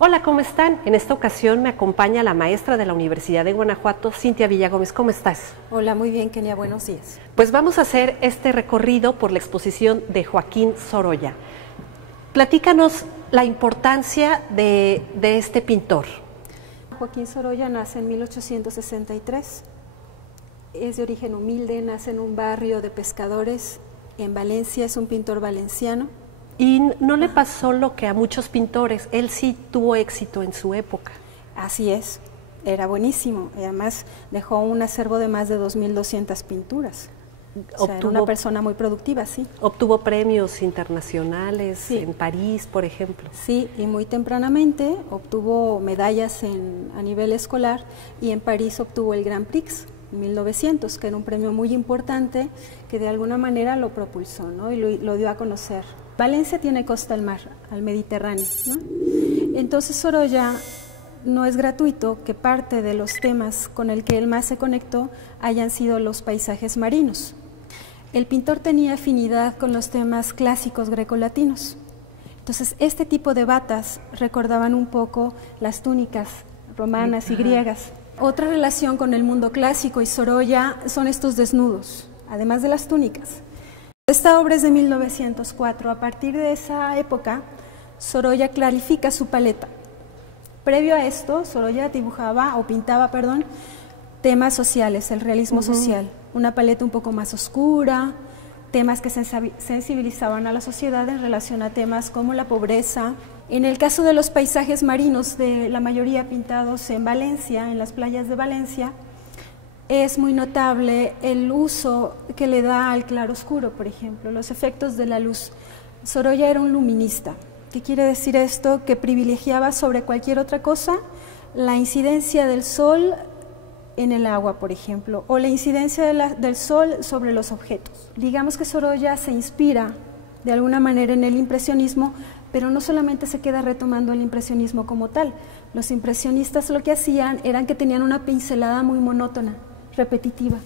Hola, ¿cómo están? En esta ocasión me acompaña la maestra de la Universidad de Guanajuato, Cintia Villagómez. ¿Cómo estás? Hola, muy bien, Kenia, buenos días. Pues vamos a hacer este recorrido por la exposición de Joaquín Sorolla. Platícanos la importancia de este pintor. Joaquín Sorolla nace en 1863. Es de origen humilde, nace en un barrio de pescadores en Valencia, es un pintor valenciano. Y no le pasó lo que a muchos pintores, él sí tuvo éxito en su época. Así es, era buenísimo, y además dejó un acervo de más de 2.200 pinturas. O sea, era una persona muy productiva, sí. Obtuvo premios internacionales, sí, en París, por ejemplo. Sí, y muy tempranamente obtuvo medallas a nivel escolar, y en París obtuvo el Grand Prix en 1900, que era un premio muy importante que de alguna manera lo propulsó, ¿no? Y lo dio a conocer. Valencia tiene costa al mar, al Mediterráneo, ¿no? Entonces Sorolla no es gratuito que parte de los temas con el que él más se conectó hayan sido los paisajes marinos. El pintor tenía afinidad con los temas clásicos grecolatinos. Entonces este tipo de batas recordaban un poco las túnicas romanas y griegas. Otra relación con el mundo clásico y Sorolla son estos desnudos, además de las túnicas. Esta obra es de 1904. A partir de esa época, Sorolla clarifica su paleta. Previo a esto, Sorolla pintaba temas sociales, el realismo social, una paleta un poco más oscura, temas que sensibilizaban a la sociedad en relación a temas como la pobreza. En el caso de los paisajes marinos, de la mayoría pintados en Valencia, en las playas de Valencia, es muy notable el uso que le da al claroscuro, por ejemplo, los efectos de la luz. Sorolla era un luminista. ¿Qué quiere decir esto? Que privilegiaba sobre cualquier otra cosa la incidencia del sol en el agua, por ejemplo, o la incidencia del sol sobre los objetos. Digamos que Sorolla se inspira de alguna manera en el impresionismo, pero no solamente se queda retomando el impresionismo como tal. Los impresionistas lo que hacían eran que tenían una pincelada muy monótona, repetitiva,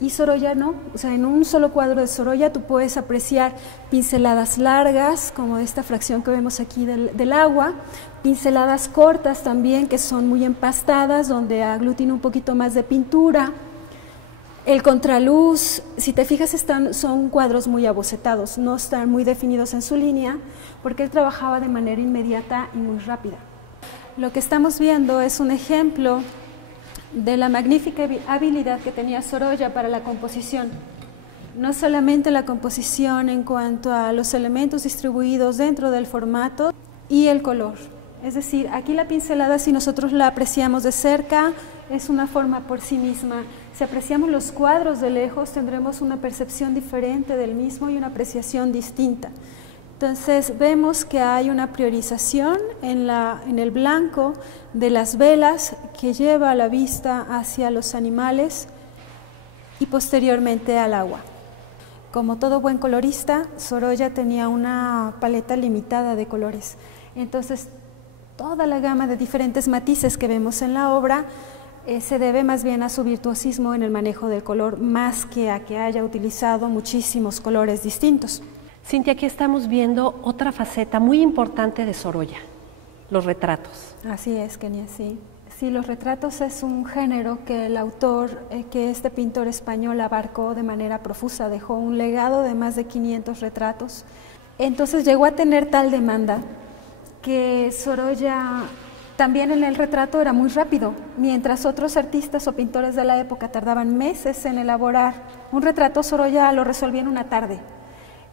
y Sorolla no. O sea, en un solo cuadro de Sorolla tú puedes apreciar pinceladas largas, como esta fracción que vemos aquí del agua, pinceladas cortas también, que son muy empastadas, donde aglutina un poquito más de pintura. El contraluz, si te fijas, son cuadros muy abocetados, no están muy definidos en su línea, porque él trabajaba de manera inmediata y muy rápida. Lo que estamos viendo es un ejemplo de la magnífica habilidad que tenía Sorolla para la composición. No solamente la composición en cuanto a los elementos distribuidos dentro del formato y el color. Es decir, aquí la pincelada, si nosotros la apreciamos de cerca, es una forma por sí misma. Si apreciamos los cuadros de lejos, tendremos una percepción diferente del mismo y una apreciación distinta. Entonces vemos que hay una priorización en el blanco de las velas que lleva la vista hacia los animales y posteriormente al agua. Como todo buen colorista, Sorolla tenía una paleta limitada de colores. Entonces toda la gama de diferentes matices que vemos en la obra se debe más bien a su virtuosismo en el manejo del color, más que a que haya utilizado muchísimos colores distintos. Cintia, aquí estamos viendo otra faceta muy importante de Sorolla, los retratos. Así es, Kenia, sí. Sí, los retratos es un género que el autor, que este pintor español abarcó de manera profusa, dejó un legado de más de 500 retratos. Entonces llegó a tener tal demanda que Sorolla también en el retrato era muy rápido, mientras otros artistas o pintores de la época tardaban meses en elaborar un retrato, Sorolla lo resolvía en una tarde.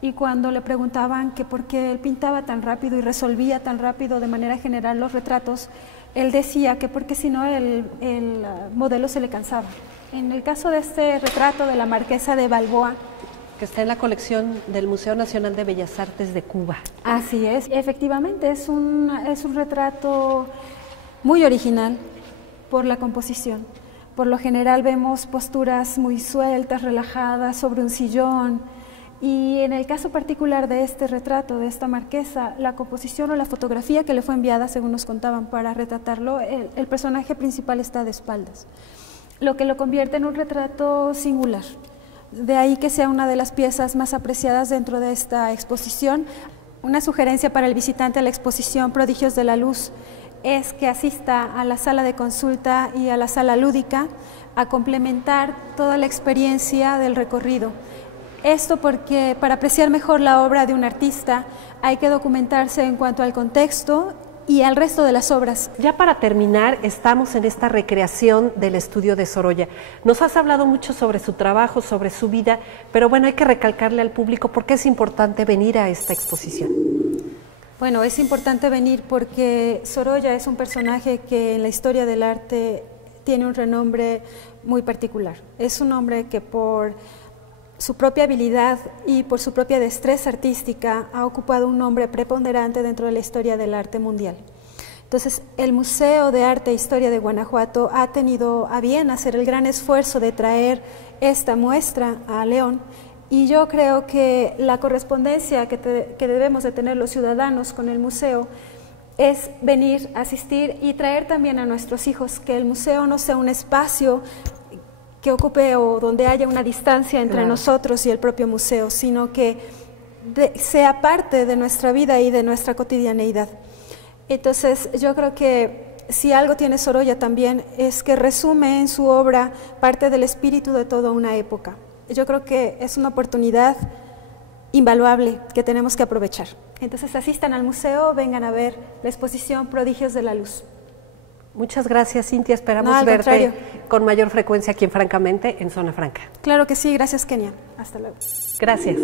Y cuando le preguntaban que por qué él pintaba tan rápido y resolvía tan rápido de manera general los retratos, él decía que porque si no el modelo se le cansaba. En el caso de este retrato de la Marquesa de Balboa, que está en la colección del Museo Nacional de Bellas Artes de Cuba. Así es, efectivamente es un retrato muy original por la composición. Por lo general vemos posturas muy sueltas, relajadas, sobre un sillón. Y en el caso particular de este retrato, de esta marquesa, la composición o la fotografía que le fue enviada, según nos contaban, para retratarlo, el personaje principal está de espaldas, lo que lo convierte en un retrato singular. De ahí que sea una de las piezas más apreciadas dentro de esta exposición. Una sugerencia para el visitante a la exposición Prodigios de la Luz es que asista a la sala de consulta y a la sala lúdica a complementar toda la experiencia del recorrido. Esto porque para apreciar mejor la obra de un artista hay que documentarse en cuanto al contexto y al resto de las obras. Ya para terminar, estamos en esta recreación del estudio de Sorolla. Nos has hablado mucho sobre su trabajo, sobre su vida, pero bueno, hay que recalcarle al público por qué es importante venir a esta exposición. Bueno, es importante venir porque Sorolla es un personaje que en la historia del arte tiene un renombre muy particular. Es un hombre que por su propia habilidad y por su propia destreza artística ha ocupado un nombre preponderante dentro de la historia del arte mundial. Entonces, el Museo de Arte e Historia de Guanajuato ha tenido a bien hacer el gran esfuerzo de traer esta muestra a León, y yo creo que la correspondencia que debemos de tener los ciudadanos con el museo es venir, asistir y traer también a nuestros hijos, que el museo no sea un espacio que ocupe o donde haya una distancia entre nosotros y el propio museo, sino que sea parte de nuestra vida y de nuestra cotidianeidad. Entonces, yo creo que si algo tiene Sorolla también es que resume en su obra parte del espíritu de toda una época. Yo creo que es una oportunidad invaluable que tenemos que aprovechar. Entonces, asistan al museo, vengan a ver la exposición Prodigios de la Luz. Muchas gracias, Cintia. Esperamos verte con mayor frecuencia aquí en Francamente, en Zona Franca. Claro que sí. Gracias, Kenia. Hasta luego. Gracias.